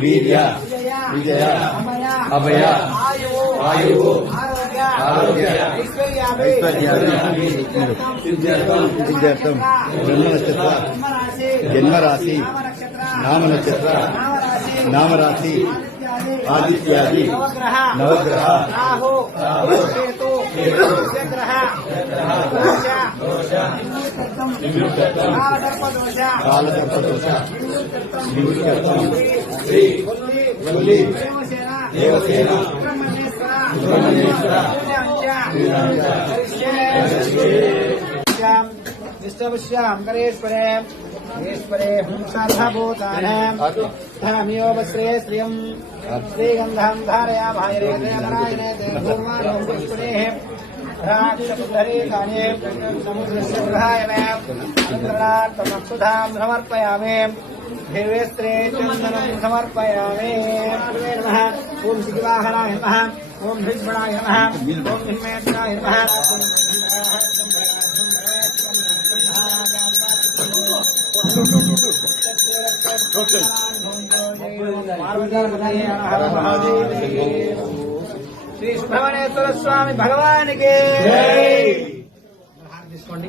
వీర్య విజయ అభయ ఆయు ఆరోగ్య ఐశ్వర్యాభి సిద్ధ్యర్థం జన్మరాశి నామనక్షత్ర నామరాశి ఆదిత్యాది నవగ్రహ కాలసర్పదోష దేవసేన విశ్వశ్యాంకరేశ్వరే ఈశ్వరే హంసార్హభూతానామియోపశ్రే శ్రియం శ్రీగంధం ధారయామాయరేణే దేవూర్వాణోపుష్పణే రాక్షసుధరే కానే సముద్రస్య గృహాయమేక్షుధాం సమర్పయామే దివ్యస్త్రే చందనం సమర్పయామే నమః. ఓం శ్రీవాహనాయ నమః. ఓం భీష్మణాయ నమః. ఓం హిమేత్రాయ నమః. శ్రీ సుబ్రహ్మణ్యేశ్వర స్వామి భగవానికి తీసుకోండి.